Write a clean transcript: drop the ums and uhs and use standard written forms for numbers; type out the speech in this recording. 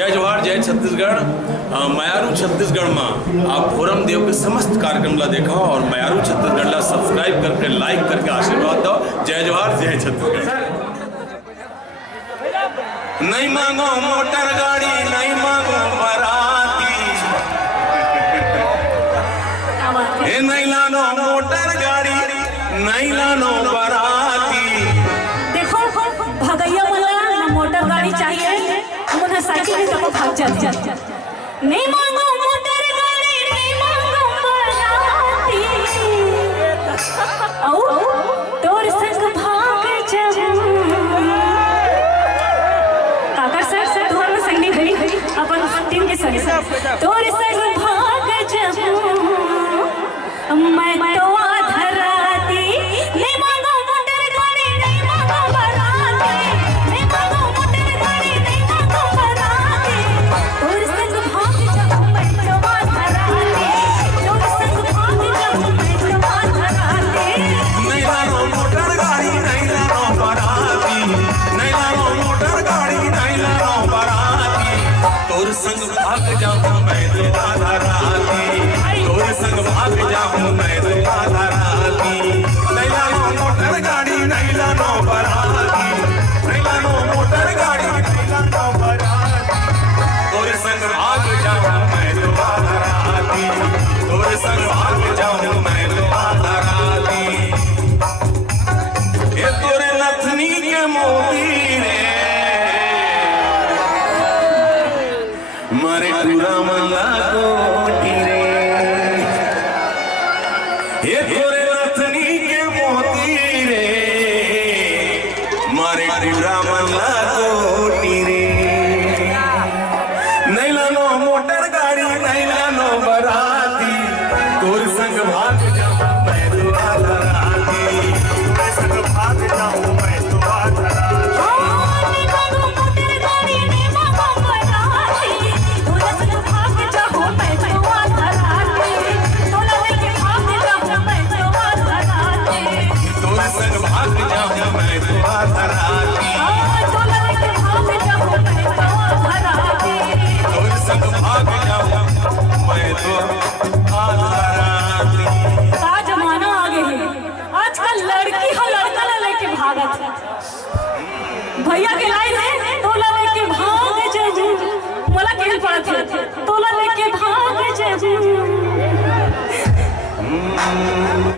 जय जोहार, जय छत्तीसगढ़। मयारू छत्तीसगढ़ में आप फोरम देव के समस्त कार्यक्रम ला देखा और मयारू छत्तीसगढ़ ला सब्सक्राइब करके लाइक करके आशीर्वाद दो। जय जोहार, जय छत्तीसगढ़। नहीं मांगो मोटर गाड़ी, नहीं मांगो बराती, नहीं लानो मोटर गाड़ी, नहीं लानो बराती। देखो भगैया वाला मोटर गाड़ी चाहिए, मुझे साइकिल से तो भाग जाती। नहीं मांगो मोटर गाड़ी, नहीं मांगो बराती, औ तोर संग भाग जाऊं। काका सर तोर संग घड़ी अपन टीम के संग तोर संग भाग जाऊं। मैं तो आधराती, नहीं मांगो मोटर गाड़ी, नहीं मांगो बराती, नहीं मांगो मोटर गाड़ी, नहीं मांगो बराती। तोर संग भाग जाऊं मैं तो आधराती, तोर संग भाग जाऊं मैं तो आधराती। नहीं लानो मोटर गाड़ी, नहीं लानो बराती, नहीं लानो मोटर गाड़ी, नहीं लानो बराती। तोर संग भाग जाऊं मैं तो आधराती, तोर संग भाग जाऊं मैं तो आधराती। नहीं लानो मोटर गाड़ी, नहीं लानो बराती, नहीं लानो मोटर गाड़ी, नहीं लानो बराती। तोर संग भाग जाऊं मैं तो आधराती, तोर संग भाग जाऊं मैं तो आधराती। ये तोरे नथनी के मोती रे मारे पूरा मल्ला कोठी रे। ये तोरे नथनी के मोती रे मारे पूरा मल्ला कोठी रे। नहीं लानो मोटर गाड़ी, नहीं लानो बराती, तोर संग भाग जाऊं मैं तो आधराती, तोर संग भाग जाऊं मैं तो आधराती। नहीं मांगो मोटर गाड़ी, नहीं मांगो बराती, तोर संग भाग जाऊं मैं तो आधराती, तोला लेके भाग जाऊं मैं तो आधराती। तोर संग भाग जाऊं मैं तो आधराती, तोला लेके भाग जाऊं मैं तो आधराती। तोर संग भाग जाऊं मैं तो आधराती। का जमाना आ गए है, आजकल लड़की हो लड़का ला लेके भागत है। भैया के लाइन है तोला लेके भाग जाजू, मोला खेल पड़त है तोला लेके भाग जाजू।